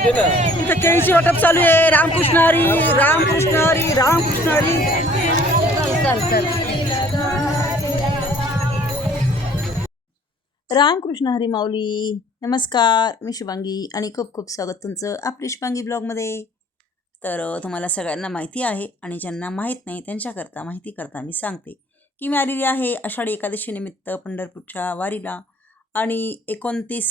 इथं केळीची वाटप चालू आहे. रामकृष्ण हरी, रामकृष्ण हरी, रामकृष्ण हरी. रामकृष्ण हरी माऊली. नमस्कार, मी शुभांगी आणि खूप खूप स्वागत तुमचं आपली शुभांगी ब्लॉगमध्ये. तर तुम्हाला सगळ्यांना माहिती आहे आणि ज्यांना माहीत नाही त्यांच्याकरता माहिती करता मी सांगते की मी आलेली आहे आषाढी एकादशीनिमित्त पंढरपूरच्या वारीला. आणि 29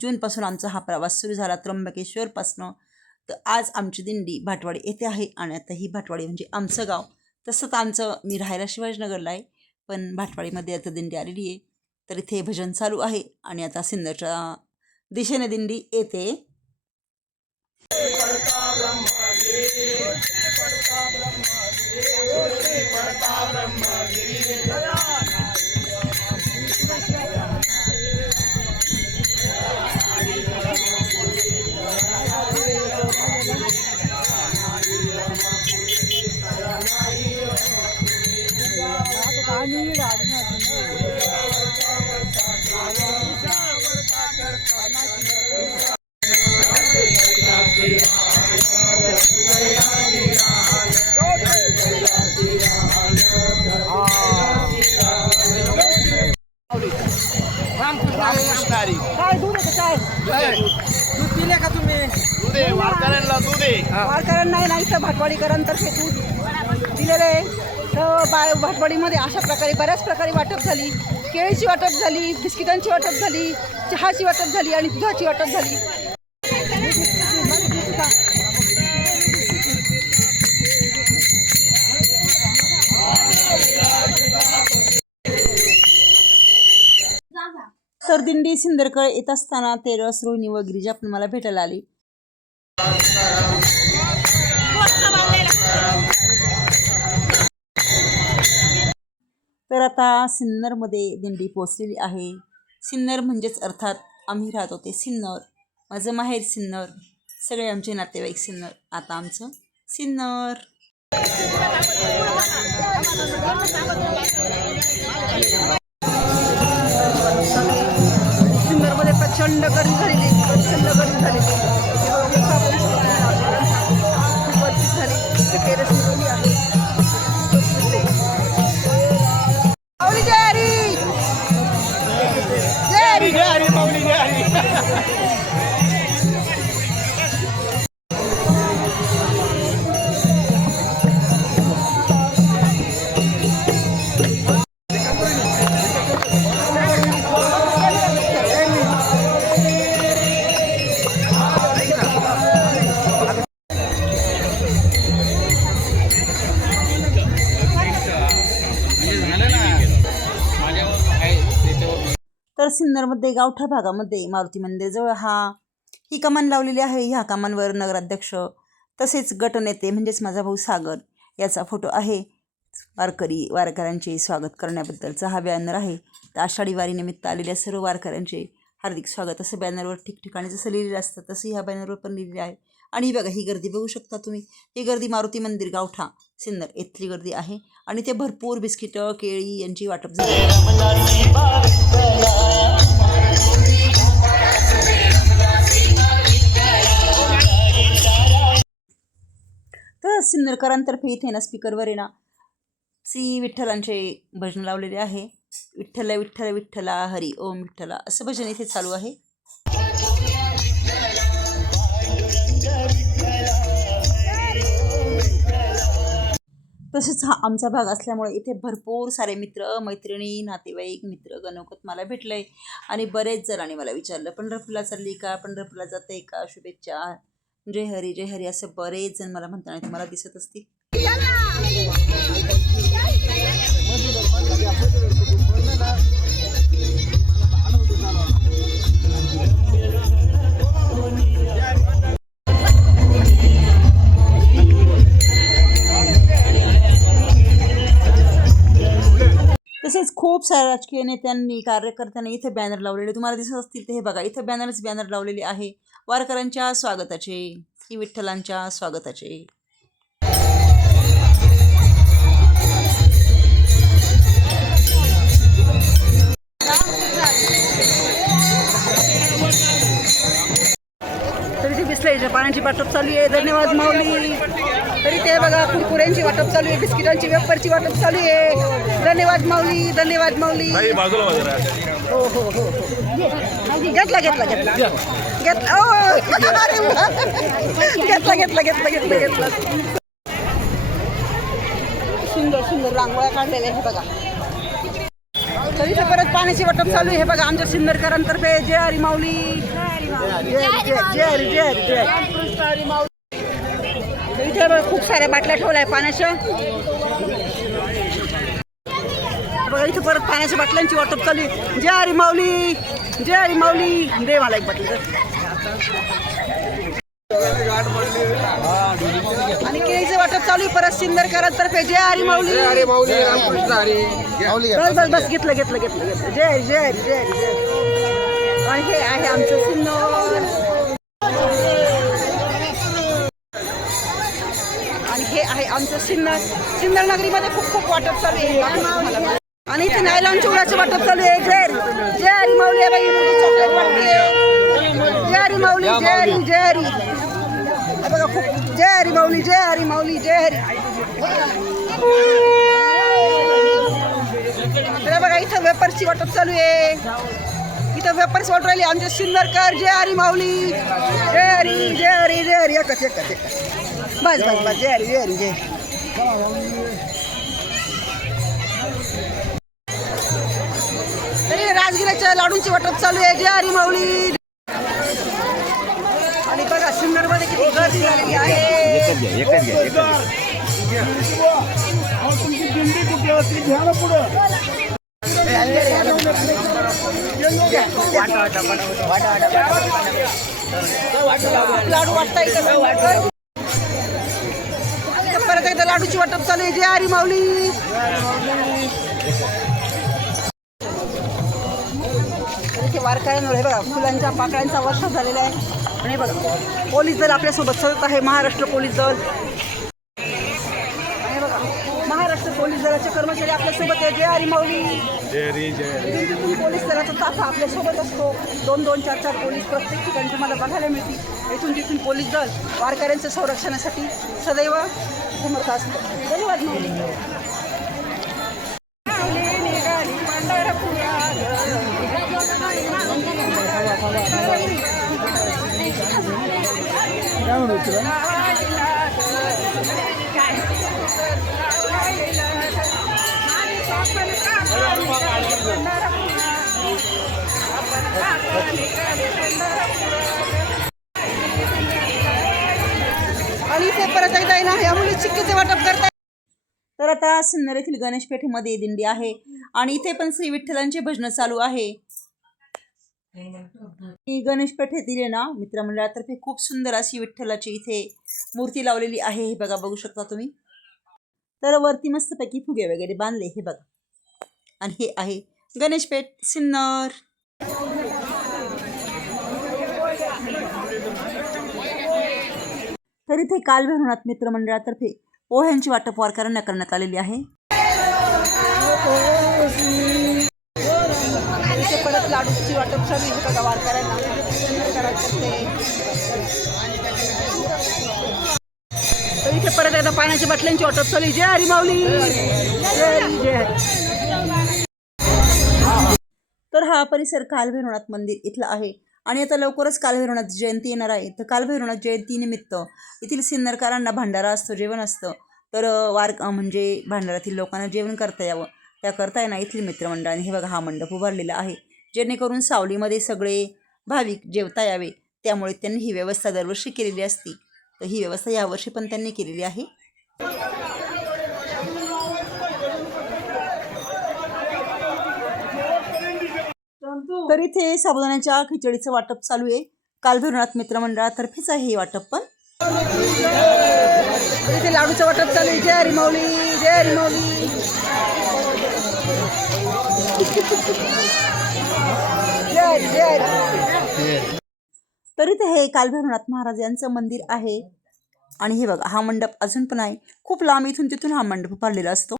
जूनपासून आमचा हा प्रवास सुरू झाला त्र्यंबकेश्वरपासनं. तर आज आमची दिंडी भाटवाडी येथे आहे आणि आता ही भाटवाडी म्हणजे आमचं गाव. तसं तर आमचं मी राहायला शिवाजीनगरला आहे, पण भाटवाडीमध्ये आता दिंडी आलेली आहे. तर इथे भजन चालू आहे आणि आता सिन्नरच्या दिशेने दिंडी येते. काय दूध आहे काय? दूध पिले का तुम्ही? वारकऱ्यांना नाही तर भाटवाडीकरांतर्फे दूध दिलेलं आहे. तर भाटवाडीमध्ये अशा प्रकारे बऱ्याच प्रकारे वाटप झाली. केळीची वाटप झाली, बिस्किटांची वाटप झाली, चहाची वाटप झाली आणि दुधाची वाटप झाली. तर दिंडी सिंदरकडे येत असताना तेरस, रोहिणी व गिरिजा पण मला भेटायला आली. तर आता सिन्नरमध्ये दिंडी पोचलेली आहे. सिन्नर म्हणजेच अर्थात आम्ही राहतो ते सिन्नर. माझं माहेर सिन्नर, सगळे आमचे नातेवाईक सिन्नर. आता आमचं सिन्नर. सिन्नरमध्ये प्रचंड गर्दी झालेली, प्रचंड गर्दी झालेली. खूप गर्दी झाली. टेरेस निघाली आहे. माऊली जय हरी, जय हरी, जय हरी माऊली, जय हरी. तर सिन्नरमध्ये गावठा भागामध्ये मारुती मंदिरजवळ ही कमान लावलेली आहे. ह्या कमानवर नगराध्यक्ष तसेच गटनेते म्हणजेच माझा भाऊ सागर याचा फोटो आहे. वारकऱ्यांचे स्वागत करण्याबद्दलचा हा बॅनर आहे. तर आषाढी वारीनिमित्त आलेल्या सर्व वारकऱ्यांचे हार्दिक स्वागत असं बॅनरवर ठिकठिकाणी जसं लिहिलेलं असतं तसं ह्या बॅनरवर पण लिहिलेलं आहे. आणि बघा ही गर्दी बघू शकता तुम्ही. ही गर्दी मारुती मंदिर गावठा सिन्नर इथली गर्दी आहे. आणि ते भरपूर बिस्किटं, केळी यांची वाटप झाली. तर सिन्नरकरांतर्फे इथे ना स्पीकरवर आहे ना श्री विठ्ठलांचे भजन लावलेले आहे. विठ्ठल विठ्ठल विठ्ठला हरी ओम विठ्ठला असं भजन इथे चालू आहे. तसेच हा आमचा भाग असल्यामुळे इथे भरपूर सारे मित्र मैत्रिणी नातेवाईक मित्र गणोकत मला भेटले. आणि बरेच जणांनी मला विचारलं पंढरपूरला चालली का, पंढरपूरला जाते का, शुभेच्छा, जय हरी जय हरी असं बरेच जण मला म्हणताना तुम्हाला दिसत असतील. तसेच खूप साऱ्या राजकीय नेत्यांनी कार्यकर्त्यांनी इथे बॅनर लावलेले तुम्हाला दिसत असतील. ते हे बघा इथे बॅनर लावलेले आहे वारकऱ्यांच्या स्वागताचे, श्री विठ्ठलांच्या स्वागताचे. बिस्लेरीच्या पाण्याची वाटप चालू आहे. धन्यवाद माऊली. तरी ते बघा कुरकुऱ्यांची वाटप चालू आहे, बिस्किटांची वेफरची वाटप चालू आहे. धन्यवाद माऊली, धन्यवाद माऊली. हो हो हो घेतला घेतला घेतला घेतला अरे घेतला घेतला घेतला घेतला घेतला. सुंदर सुंदर रांगोळ्या काढलेल्या हे बघा. तरी ते परत पाण्याची वाटप चालू आहे. हे बघा आमच्या सिन्नरकरांतर्फे जय हरी माऊली, जय जय हरी जय हरी जय हरी माऊली. इथे खूप साऱ्या बाटल्या ठेवल्या आहे पाण्याच्या. बघा इथे परत पाण्याच्या बाटल्यांची वाटप चालू आहे. जय हरी माऊली, जय हरी माऊली. दे मला एक बाटली. आणि केळीचं वाटप चालू आहे परत सिन्नरकरांतर्फे. जय हरी माऊली, बस बस बस घेतलं घेतलं घेतलं घेतलं. जय हरी जय हरी जय हरी जय. आणि हे आहे आमचं सिन्नर. आणि हे आहे आमचं सिन्नर. सिन्नर नगरीमध्ये खूप खूप वाटप चालू आहे. आणि इथे नायलॉन चिवड्याचं वाटप चालू आहे. जय जय हरी माऊली. बाई चॉकलेट वाटते. जय हरी माऊली, जय हरी जय हरी. बघा खूप जय हरी माऊली, जय हरी माऊली, जय हरी. तर बघा इथं वेपर्सची वाटप चालू आहे. इथं वेपर्स वाटप राहिली आमचे सिन्नरकर. जय हरी माऊली, जय हरी जय हरी जय हरी. एकच एकच एकच बस बस बस. जय हरी जय हरी जय. तरी राजगिराच्या लाडूंची वाटप चालू आहे. जय हरी माऊली. आणि बघा सिन्नरमध्ये किती गर्दी झालेली आहे. लाडू वाटता इथं. परत एकदा लाडूची वाटप चालू आहे. जय हरी माऊली. इथे वारकऱ्यांवर हे बघा फुलांच्या पाकळ्यांचा वर्षाव झालेला आहे. आणि बघा पोलीस दल आपल्यासोबत सतत आहे. महाराष्ट्र पोलीस दल. आणि बघा महाराष्ट्र पोलीस दलाचे कर्मचारी आपल्यासोबत आहे. जय हरी माऊली. पोलीस दलाचा ताफा आपल्यासोबत असतो. 2-2, 4-4 पोलीस प्रत्येक ठिकाणी तुम्हाला बघायला मिळतील. इथून तिथून पोलीस दल वारकऱ्यांच्या संरक्षणासाठी सदैव समर्थ असतं. धन्यवाद माऊली. आणि ते परत एकदा आहे ना या मुली चिक्कीचे वाटप करतात. तर आता सिन्नर येथील गणेश पेठेमध्ये दिंडी आहे आणि इथे पण श्री विठ्ठलांचे भजन चालू आहे. गणेश पेठेतील ना मित्रमंडळातर्फे खूप सुंदर अशी विठ्ठलाची इथे मूर्ती लावलेली आहे. हे बघा बघू शकता तुम्ही. तर वरती मस्तपैकी फुगे वगैरे बांधले हे बघा. आणि हे आहे गणेश पेठ सिन्नर. तर इथे कालभैरवनाथ मित्रमंडळातर्फे पोह्यांची वाटप वारकऱ्यांना करण्यात आलेली आहे. इथे परत लाडूची वाटप चालू आहे बघा वारकऱ्यांना. तर इथे परत एकदा पाण्याच्या बाटल्यांची वाटप चालू आहे. जय हरी माऊली, जय हरी जय हरी. तर हा परिसर कालभैरवनाथ मंदिर इथला आहे. आणि आता लवकरच कालभैरवनाथ जयंती येणार आहे. तर कालभैरवनाथ जयंतीनिमित्त येथील सिन्नरकरांना भांडारा असतो, जेवण असतं. तर म्हणजे भांडारातील लोकांना जेवण करता यावं त्याकरता आहे ना इथली मित्रमंडळाने हे बघा हा मंडप उभारलेला आहे. जेणेकरून सावलीमध्ये सगळे भाविक जेवता यावे, त्यामुळे त्यांनी ही व्यवस्था दरवर्षी केलेली असती. तर ही व्यवस्था यावर्षी पण त्यांनी केलेली आहे. तर इथे साबुदाण्याच्या खिचडीचं वाटप चालू आहे. कालभैरवनाथ मित्रमंडळातर्फेच आहे हे वाटप पण. इथे लाडूचं वाटप चालू आहे. जय हरी माऊली, जय हरी माऊली. जय हरी जय हरी. तर इथे हे कालभैरवनाथ महाराज यांचं मंदिर आहे. आणि हे बघा हा मंडप अजून पण आहे. खूप लांब इथून तिथून हा मंडप उभारलेला असतो.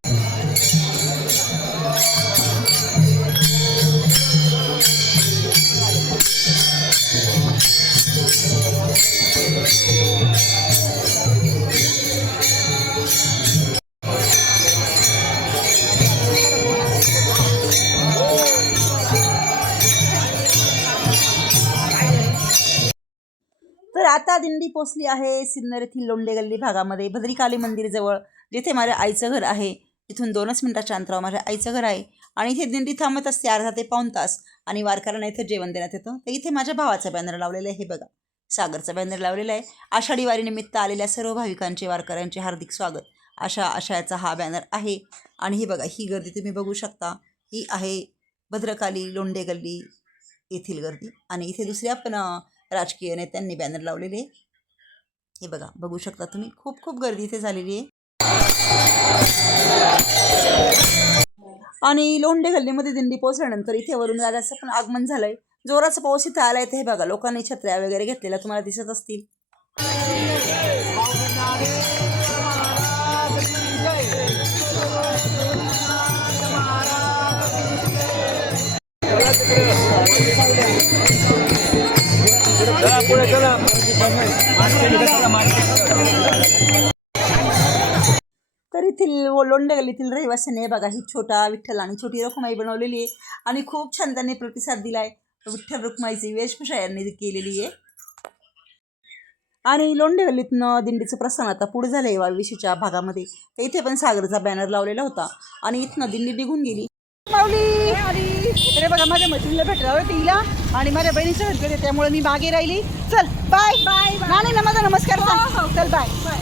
तर आता दिंडी पोचली आहे सिन्नर येथील लोंढे गल्ली भागामध्ये भद्रिकाली मंदिरजवळ, जिथे माझ्या आईचं घर आहे. इथून 2च मिनिटाच्या अंतरावर माझ्या आईचं घर आहे आणि इथे दिंडी थांबत असते अर्धा ते पाऊण तास आणि वारकऱ्यांना इथे जेवण देण्यात येतं. तर इथे माझ्या भावाचा बॅनर लावलेला आहे, हे बघा सागरचा बॅनर लावलेला आहे. आषाढी वारीनिमित्त आलेल्या सर्व भाविकांचे वारकऱ्यांचे हार्दिक स्वागत अशाचा हा बॅनर आहे. आणि ही बघा ही गर्दी तुम्ही बघू शकता, ही आहे भद्रकाली लोंढे गल्ली येथील गर्दी. आणि इथे दुसऱ्या पण राजकीय नेत्यांनी बॅनर लावलेले, हे बघा बघू शकता तुम्ही. खूप खूप गर्दी इथे झालेली आहे. आणि लोंढे गल्लीमध्ये दिंडी पोहोचल्यानंतर इथे वरून दादाचं पण आगमन झालंय. जोराचा पाऊस इथे आलाय. हे बघा लोकांनी छत्र्या वगैरे घेतलेल्या तुम्हाला दिसत असतील. तर येथील लोंढे गल्लीतील रहिवाशांनी बघा ही छोटा विठ्ठल आणि छोटी रखुमाई बनवलेली आहे आणि खूप छान त्यांनी प्रतिसाद दिलाय. विठ्ठल रखुमाईची वेशभूषा यांनी केलेली आहे. आणि लोंढे गल्लीतनं दिंडीचं प्रस्थान आता पुढे झालंय वाळविशीच्या भागामध्ये. तर इथे पण सागरचा बॅनर लावलेला होता आणि इथनं दिंडी निघून गेली. माऊली अरे बघा माझ्या मैत्रिणीला भेटला होता तिला आणि माझ्या बहिणीचं घरी होते, त्यामुळे मी मागे राहिली. चल बाय बाय. नाही ना माझा नमस्कार. चल बाय बाय.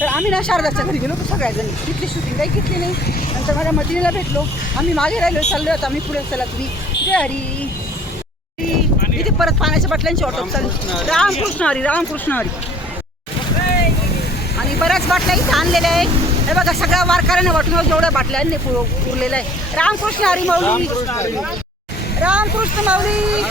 तर आम्ही ना शारदाच्या घरी गेलो होतो सगळ्याजणी. तिथली शूटिंग काही घेतली नाही. नंतर माझ्या मैत्रिणीला भेटलो, आम्ही मागे राहिलो. चाललो होतो आम्ही पुढे. चला तुम्ही जय हरी. इथे परत पाण्याच्या बाटल्यांची ऑटो चालू. रामकृष्ण हरी रामकृष्ण हरी. आणि बऱ्याच बाटल्या इथे आणलेल्या आहेत. हे बघा सगळ्या वारकऱ्यांना वाटून जेवढ्या बाटल्यांनी उरलेलं आहे. रामकृष्ण हरी माऊली रामकृष्ण माऊली.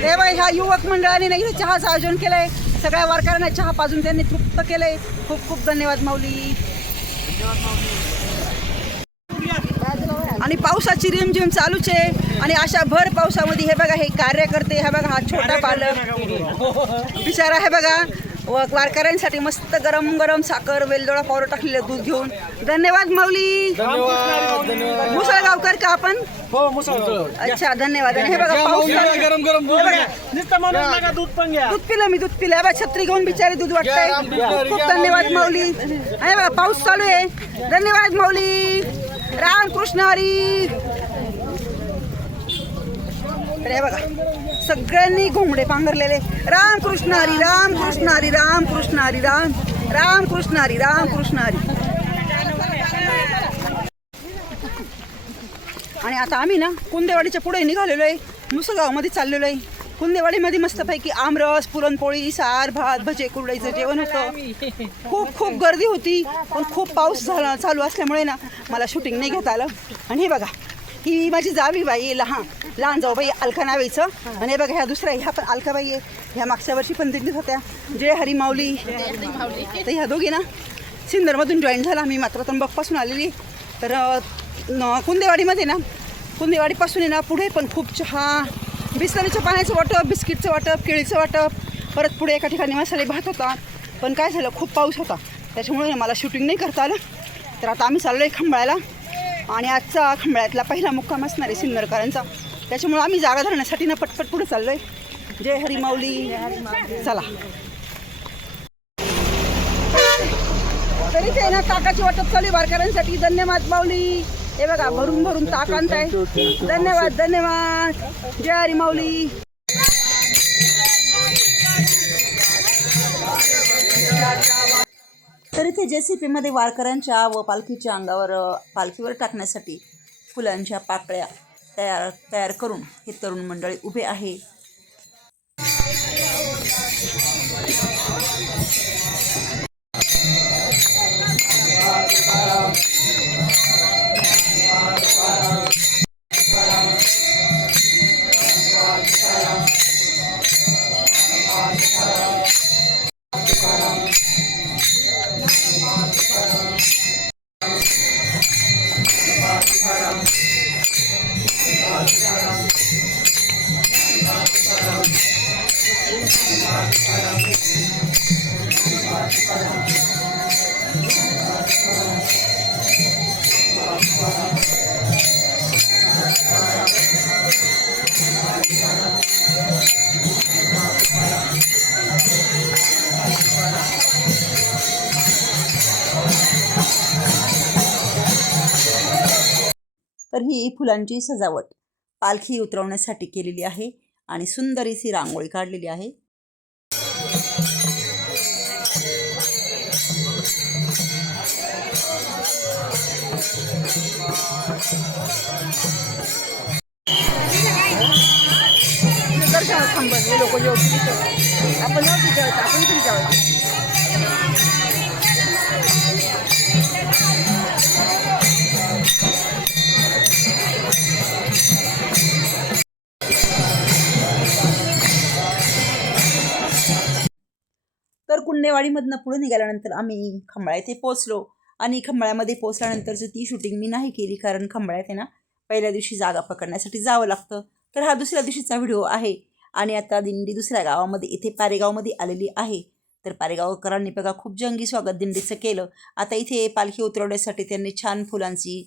रे बाई ह्या युवक मंडळाने नाही चहाचं आयोजन केलंय. सगळ्या वारकऱ्यांना चहा पाजून त्यांनी तृप्त केलंय. खूप खूप धन्यवाद माऊली. आणि पावसाची रिमझिम चालूच आहे. आणि अशा भर पावसामध्ये हे बघा हे कार्यकर्ते, हे बघा हा छोटा बालक बिचारा, हे बघा वारकऱ्यांसाठी मस्त गरम गरम साखर वेलदोडा पावडर टाकलेलं दूध घेऊन. धन्यवाद माऊली. मुसळगावकर का आपण? हो मुसळगाव. अच्छा धन्यवाद. हे बघा पाऊस गरम गरम दूध पण घ्या. दूध पिलं मी दूध पिलं. हे बघा छत्री घेऊन बिचारे दूध वाटतंय. खूप धन्यवाद माऊली. हे बघा पाऊस चालू आहे. धन्यवाद माऊली. रामकृष्ण हरी. हे बघा सगळ्यांनी घोंगडे पांघरलेले. रामकृष्ण हरी रामकृष्ण हरी रामकृष्ण हरी राम रामकृष्ण हरी रामकृष्ण हरी. आणि आता आम्ही ना कुंदेवाडीच्या पुढे निघालेलो आहे. मुसळगावमध्ये चाललेलो आहे. कुंदेवाडीमध्ये मस्तपैकी आमरस, पुरणपोळी, सार, भात, भजे, कुरडईचं जेवण होतं. खूप खूप गर्दी होती, पण खूप पाऊस चालू असल्यामुळे ना मला शूटिंग नाही घेता आलं. आणि हे बघा ही माझी जावी बाई लहान जाऊ बाई अलका नावेचं. आणि हे बघा ह्या दुसऱ्या ह्या पण अलकाबाई आहे. ह्या मागच्या वर्षी पण दिंडीत होत्या. जय हरी माऊली. तर ह्या दोघी ना सिन्नरमधून जॉईन झाला. मी मात्र त्र्यंबकपासून आलेली. तर कुंदेवाडीमध्ये ना कुंदेवाडीपासून आहे ना पुढे पण खूप चहा, बिस्लरीच्या पाण्याचं वाटप, बिस्किटचं वाटप, केळीचं वाटप. परत पुढे एका ठिकाणी मसाले भात होता. पण काय झालं खूप पाऊस होता त्याच्यामुळे मला शूटिंग नाही करता आलं. तर आता आम्ही चाललो आहे खंबाळ्याला. आणि आजचा खंबाळ्यातला पहिला मुक्काम असणार आहे सिन्नरकरांचा. त्याच्यामुळे आम्ही जागा धरण्यासाठी ना पटपट पुढे चाललो आहे. जय हरी माऊली. चला तरी ते ना ताकाची वाटप चालू वारकऱ्यांसाठी. धन्यवाद माऊली. हे बघा भरून भरून ताक आणताय. धन्यवाद धन्यवाद. जय हरी माऊली. तर इथे JCP मध्ये वारकऱ्यांच्या व पालखीच्या अंगावर पालखीवर टाकण्यासाठी फुलांच्या पाकळ्या तयार करून हे तरुण मंडळी उभे आहे. तर ही फुलांची सजावट पालखी उतरवण्यासाठी केलेली आहे आणि सुंदर अशी रांगोळी काढलेली आहे. तर कुंडेवाडीमधनं पुढे निघाल्यानंतर आम्ही खंबाळा येथे पोहोचलो आणि खंबाळ्यामध्ये पोहोचल्यानंतरची ती शूटिंग मी नाही केली, कारण खंबाळ्यात आहे ना पहिल्या दिवशी जागा पकडण्यासाठी जावं लागतं. तर हा दुसऱ्या दिवशीचा व्हिडिओ आहे. आणि आता दिंडी दुसऱ्या गावामध्ये इथे पारेगावमध्ये आलेली आहे. तर पारेगावकरांनी बघा खूप जंगी स्वागत दिंडीचं केलं. आता इथे पालखी उतरवण्यासाठी त्यांनी छान फुलांची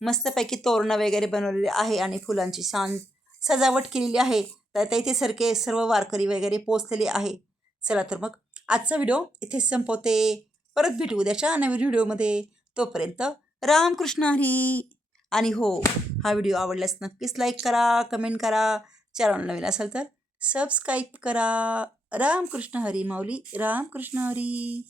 मस्तपैकी तोरणं वगैरे बनवलेली आहे आणि फुलांची छान सजावट केलेली आहे. तर आता इथे सर्व वारकरी वगैरे पोहोचलेले आहे. चला तर मग आजचा व्हिडिओ इथेच संपवते. परत भेटू उद्याच्या नवीन व्हिडिओमध्ये. तोपर्यंत रामकृष्ण हरी. आणि हो, हा व्हिडिओ आवडल्यास नक्कीच लाईक करा, कमेंट करा. चॅनल नवीन असेल तर सबस्क्राईब करा. रामकृष्ण हरी माऊली. रामकृष्ण हरी.